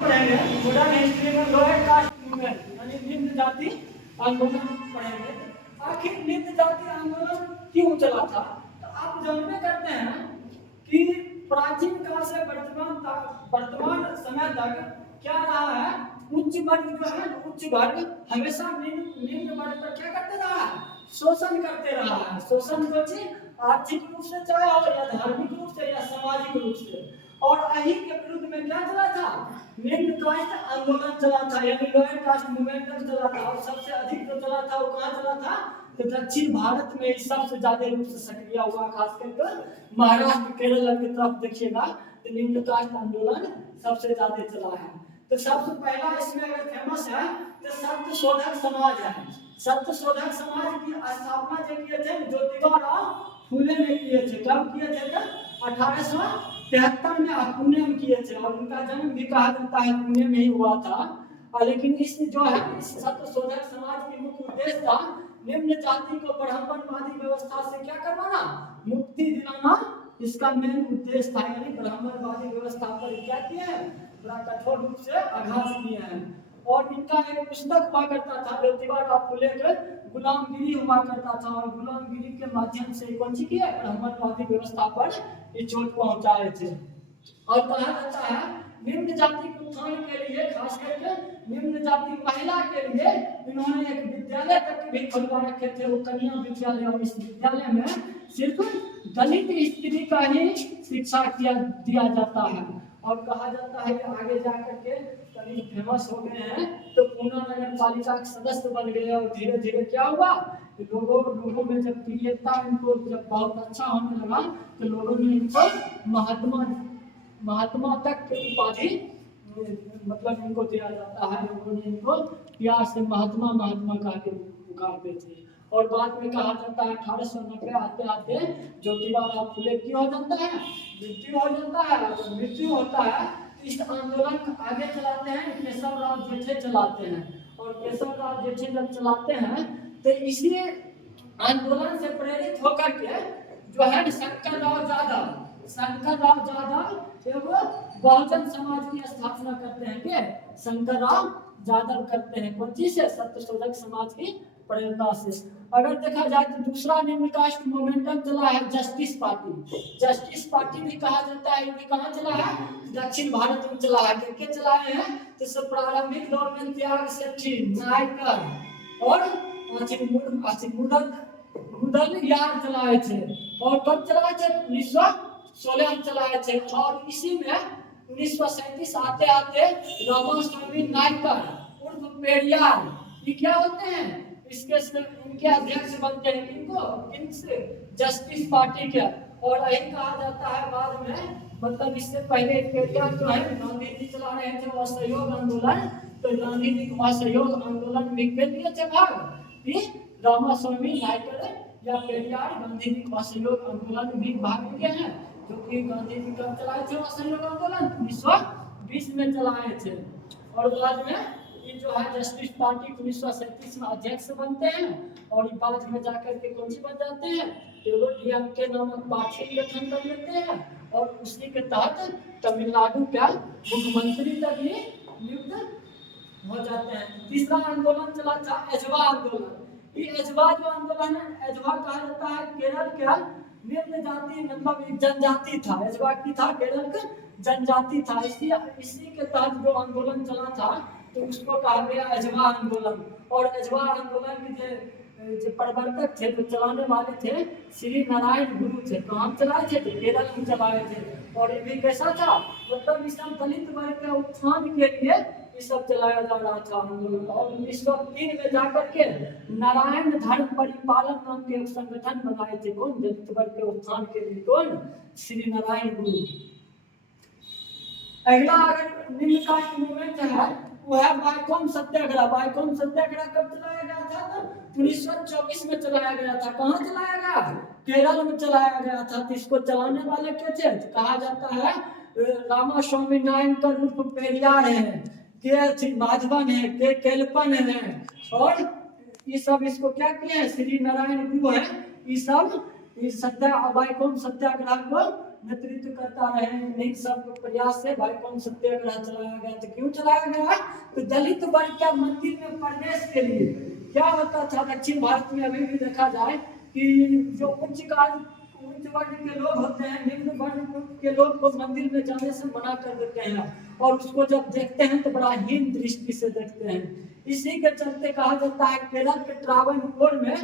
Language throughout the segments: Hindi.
पढ़ेंगे मॉडर्न हिस्ट्री में लोअर कास्ट मूवमेंट यानी निम्न जाति आंदोलन पढ़ेंगे। आखिर निम्न जाति आंदोलन क्यों चला था? तो आप जानते करते हैं कि प्राचीन काल से वर्तमान समय तक क्या रहा है, उच्च वर्ग जो है उच्च वर्ग हमेशा निम्न वर्ग पर क्या करते रहा है, शोषण करते रहा है। शोषण जो आर्थिक रूप से चाहे और या धार्मिक रूप से या सामाजिक रूप से, और यही के विरुद्ध में क्या चला था, निम्न कास्ट आंदोलन चला था यानी लोअर कास्ट मूवमेंट चला था। और सबसे अधिक जो चला था वो कहाँ चला था, तो दक्षिण भारत में सबसे ज्यादा रूप से सक्रिय हुआ, खास करके महाराष्ट्र केरल की तरफ देखिएगा तो निम्न कास्ट आंदोलन सबसे ज्यादा चला है। तो सबसे पहला इसमें अगर फेमस है तो सत्य शोधक समाज है। सत्य शोधक समाज की स्थापना जो किए थे ज्योतिबा राव फूले ने किए थे। कब किए थे? 1873 में पुणे में किए थे और उनका जन्म भी कहा जाता है पुणे में ही हुआ था। लेकिन इस जो है इस सत्य शोधक समाज की मुख्य उद्देश्य था निम्न जाति को ब्राह्मणवादी व्यवस्था से क्या करवाना, मुक्ति दिलाना। इसका मेन उद्देश्य था, यानी ब्राह्मणवादी व्यवस्था पर क्या किए हैं, बड़ा कठोर रूप से आघात किए हैं। और इनका एक पुस्तक हुआ करता था ज्योतिबा राव फूले के, गुलामगिरी हुआ करता था। और गुलामगिरी के माध्यम से कौन सी की ब्राह्मणवादी व्यवस्था पर चोट पहुंचाए थे। और कहा जाता है निम्न जाति के उत्थान के लिए, खास करके निम्न जाति महिला के लिए इन्होंने एक विद्यालय तक भी खुलवा रखे थे, वो कन्या विद्यालय। और इस विद्यालय में सिर्फ दलित स्त्री का ही शिक्षा दिया जाता है। और कहा जाता है कि आगे जाकर के कभी फेमस हो गए हैं तो पूना नगर पालिका के सदस्य बन गए। और धीरे धीरे क्या हुआ, लोगों में जब प्रियता इनको जब बहुत अच्छा होने लगा तो लोगों ने इनको महात्मा तक की उपाधि मतलब इनको दिया जाता है। लोगों ने इनको प्यार से महात्मा कहा के पुकारते थे। और बाद में कहा जाता है 1890 आते आते ज्योतिबा राव फूले की हो जाता है, मृत्यु हो जाता है। जब मृत्यु होता है तो इस आंदोलन को आगे चलाते हैं केशव राव जेठे चलाते हैं। और केशव राव जेठे जब चलाते हैं तो इसी आंदोलन से प्रेरित होकर के जो है शंकर राव यादव एवं बहुजन समाज की स्थापना करते हैं। के शंकर राव यादव करते हैं कौन चीज से, सत्य शोधक समाज की प्रेरणा से। अगर देखा जाए तो दूसरा निम्न कास्ट मोमेंटम चला है जस्टिस पार्टी। जस्टिस पार्टी भी कहा जाता है, ये कहाँ चला है, दक्षिण भारत में चला है। किसके चलाए हैं तो प्रारंभिक दौर में त्याग सेठी नायकर और मुदल यार चलाए थे। और कब चलाए थे, 1916 में चलाए थे। और इसी में 1937 आते आते रामास्वामी नायकर उर्फ पेरियार ये क्या होते हैं, इनके अध्यक्ष बनते हैं। किनसे, जस्टिस पार्टी के। और यही कहा जाता है बाद में, मतलब इससे पहले पेरियार जो है गांधी जी चला रहे थे वो असहयोग आंदोलन, तो गांधी जी को असहयोग आंदोलन में के लिए थे भाग रामास्वामी नायकर या पेरियार गांधी जी को असहयोग आंदोलन में भाग लिए हैं। जो कि गांधी जी कब चलाए थे असहयोग आंदोलन, 1920 में चलाए थे। और बाद में ये जो है जस्टिस पार्टी 1937 में अध्यक्ष बनते हैं। और बाद में जाकर के कौन सी बन जाते हैं, डीएमके नामक पार्टी गठन कर लेते हैं। और उसी के तहत तमिलनाडु का मुख्यमंत्री तक ये नियुक्त हो जाते हैं। तीसरा आंदोलन चला था एजवा आंदोलन। ये एजवा जो आंदोलन है, एजवा कहा जाता है केरल का निम्न जाति मतलब एक जनजाति था। एजवा की था केरल का जनजाति था। इसी के तहत जो आंदोलन चला था तो उसको कहा गया एजवा आंदोलन। और एजवा आंदोलन के जो प्रवर्तक थे, जो चलाने वाले थे, श्री नारायण गुरु थे। कहाँ चलाए थे, केरल में चलाए थे। और ये भी कैसा था, मतलब इस दलित वर्ग के उत्थान के लिए ये सब चलाया जा रहा था आंदोलन। और 1903 में जाकर के नारायण धर्म परिपालन नाम के एक संगठन बनाए थे। कौन, दलित वर्ग के उत्थान के लिए कौन, श्री नारायण गुरु। अगला अगर निम्न कास्ट मूवमेंट है वो है बायकॉम सत्याग्रह। बायकॉम सत्याग्रह कब चलाया गया था, तो 1924 में चलाया गया था। कहाँ चलाया गया, केरल में चलाया गया था। तो इसको चलाने वाले क्या थे, कहा जाता है रामास्वामी नायकर उर्फ पेरियार है, के माधवन है, के केलपन है। और ये सब इसको क्या किए हैं, श्री नारायण गुरु है। ये सब इस बायकॉम सत्याग्रह को नेतृत्व करता रहे। नहीं सब प्रयास से भाई कौन सत्याग्रह चलाया गया। तो क्यों चलाया गया? तो दलित वर्ग का मंदिर में प्रवेश के लिए। क्या होता था दक्षिण भारत में अभी भी देखा जाए कि जो उच्च वर्ग के लोग होते हैं, निम्न वर्ग के लोग को मंदिर में जाने से मना कर देते हैं और उसको जब देखते हैं तो बड़ा हीन दृष्टि से देखते हैं। इसी के चलते कहा जाता है केरल के ट्रावनकोर में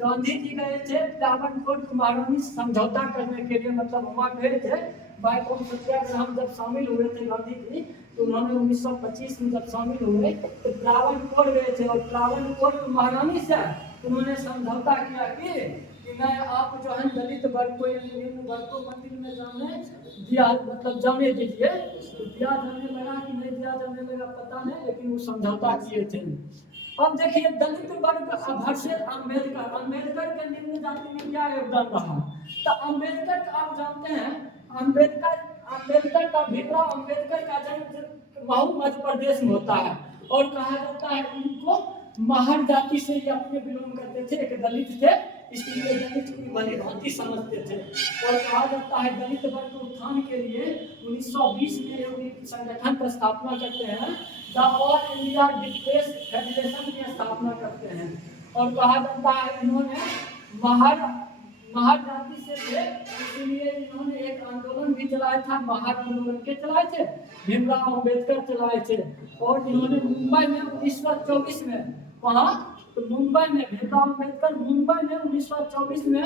गांधी जी गए थे। ट्रावनकोर को महारानी समझौता करने के लिए, मतलब वहाँ गए थे। बाईकॉम सत्याग्रह में जब शामिल हुए थे गांधी जी, तो उन्होंने 1925 में जब शामिल हुए तो ट्रावनकोर गए थे और ट्रावनकोर महारानी से उन्होंने समझौता किया कि मैं आप जो है दलित वर्ग को निम्न वर्ग को मंदिर में जाने दिया, मतलब जाने दीजिए। तो दिया जाने लगा कि नहीं दिया जाने लगा पता नहीं, लेकिन वो समझौता किए थे। अब देखिए दलित वर्ग वर्सेस अम्बेडकर के निम्न जाति में क्या योगदान रहा। तो अम्बेडकर आप जानते हैं, अम्बेडकर का भीमराव अम्बेडकर का जन्म महू मध्य प्रदेश में होता है और कहा जाता है उनको महर जाति से ये अपने बिलोंग करते थे, एक दलित थे, इसलिए दलित की भली भांति समझते थे। और कहा जाता है दलित वर्ग उत्थान के लिए 1920 में एक संगठन की स्थापना करते हैं, the all India depress federation की स्थापना करते हैं। और कहा जाता है इन्होंने महर जाति से थे, इसलिए इन्होंने एक आंदोलन भी चलाया था। महर आंदोलन के चलाए थे, भीमराव अम्बेडकर चलाए थे। और इन्होंने मुंबई में 1924 में, वहाँ तो मुंबई में भीमराव अम्बेडकर मुंबई में 1924 में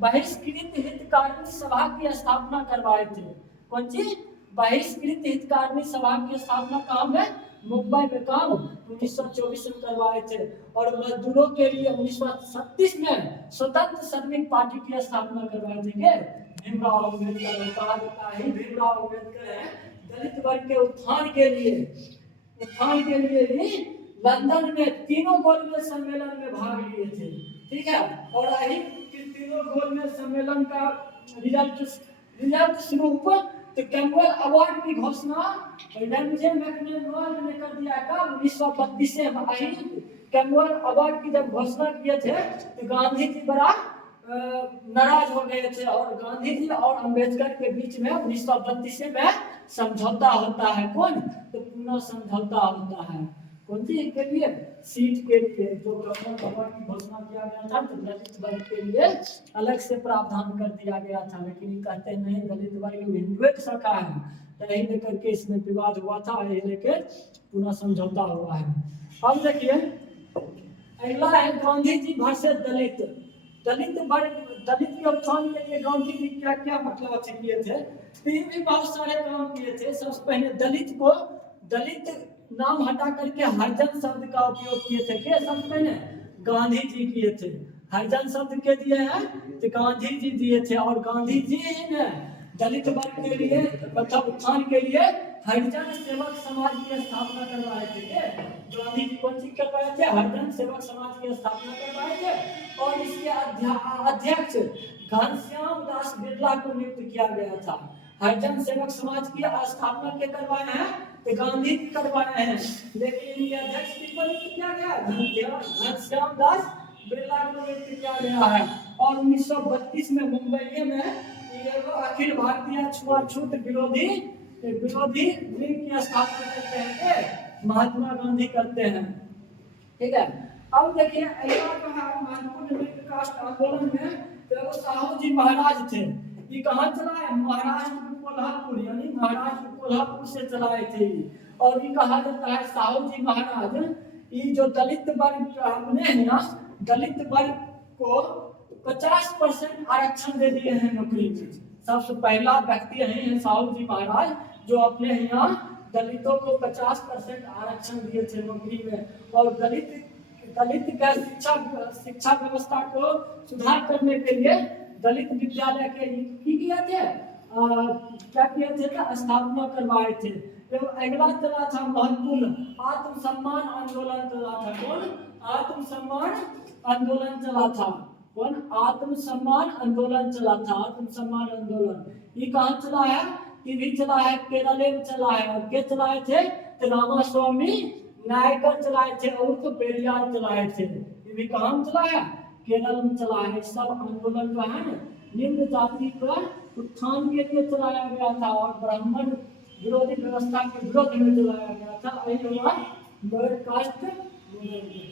बहिष्कृत हितकारिणी सभा की स्थापना करवाए थे। कौन सी बहिष्कृत हितकारिणी सभा की स्थापना कहाँ में? मुंबई में। काम 1924 में करवाए थे। और मजदूरों के लिए 1937 में स्वतंत्र श्रमिक पार्टी की स्थापना करवाए थे भीमराव अम्बेडकर। कहा जाता है भीमराव अम्बेडकर है दलित वर्ग के उत्थान के लिए ही लंदन में तीनों गोलमेज सम्मेलन में भाग लिए थे। ठीक है, और यही तीनों गोलमेज सम्मेलन का रिजल्ट स्वरूप तो कैम्पबेल अवार्ड की घोषणा रैमजे मैकडॉनल्ड ने कर दिया था 1932 में। कैम्पबेल अवार्ड की जब घोषणा किए थे तो गांधी जी बड़ा नाराज हो गए थे और गांधी जी और अम्बेडकर के बीच में 1932 में समझौता होता है। कौन? तो पुनः समझौता होता है। कौन सी के लिए? सीट के लिए। जो कैम्पबेल अवार्ड की घोषणा किया गया था तो दलित वर्ग के लिए अलग से प्रावधान कर दिया गया था, लेकिन कहते नहीं दलित वर्ग हिंदुओं की शाखा है, तो यही लेकर के इसमें विवाद हुआ था, यही लेकर पुनः समझौता हुआ है। अब देखिए अगला है गांधी जी वर्सेस दलित। दलित के उत्थान के लिए गांधी जी क्या क्या मतलब किए थे, तो ये भी बहुत सारे काम किए थे। सबसे पहले दलित नाम हटा करके हरिजन शब्द का उपयोग किए थे। क्या सबसे पहले गांधी जी किए थे। हरिजन शब्द के दिए हैं तो गांधी जी दिए थे। और गांधी जी ने दलित वर्ग के लिए मतलब उत्थान के लिए हरिजन सेवक समाज की स्थापना करवाए थे। गांधी जी कौन सी करवाए थे? हरिजन सेवक समाज की स्थापना करवाए थे। और इसके अध्यक्ष घनश्याम दास बिरला को नियुक्त किया गया था। हरिजन सेवक समाज की स्थापना के करवाए हैं तो गांधी जी करवाए हैं, लेकिन इनके अध्यक्ष को नियुक्त किया गया घनश्याम दास बिरला को नियुक्त किया गया है। और 1932 में मुंबई में अखिल भारतीय छुआछूत विरोधी लीग की स्थापना करते हैं, महात्मा गांधी करते हैं। ठीक है, अब देखिए अगला जो है महत्वपूर्ण मिडिल कास्ट आंदोलन में तो साहू जी महाराज थे। ये कहाँ चलाए? महाराष्ट्र में कोल्हापुर, यानी महाराष्ट्र कोल्हापुर से चलाए थे। और ये कहा जाता है साहू जी महाराज ये जो दलित वर्ग अपने यहाँ दलित वर्ग को 50% आरक्षण दे दिए हैं नौकरी में। सबसे पहला व्यक्ति हैं साहू जी महाराज जो अपने यहाँ दलितों को 50% आरक्षण दिए थे नौकरी में। और दलित का शिक्षा व्यवस्था को सुधार करने के लिए दलित विद्यालय के किए थे क्या किए थे ना स्थापना करवाए थे। तो अगला चला था महत्वपूर्ण आत्मसम्मान आंदोलन चला था। कौन? आत्मसम्मान आंदोलन चला था। कौन? आत्मसम्मान आंदोलन चला था। आत्मसम्मान आंदोलन ये कहाँ चला है? ये भी चला है केरल में चला है। और के चलाए थे? तो रामास्वामी नायकर चलाए थे और तो पेरियार चलाए थे। ये भी कहाँ चला है? केरल में चला है। सब आंदोलन जो है निम्न जाति पर उत्थान के लिए चलाया गया था और ब्राह्मण विरोधी व्यवस्था के विरोध में चलाया गया था। यही हुआ लोअर कास्ट मूवमेंट।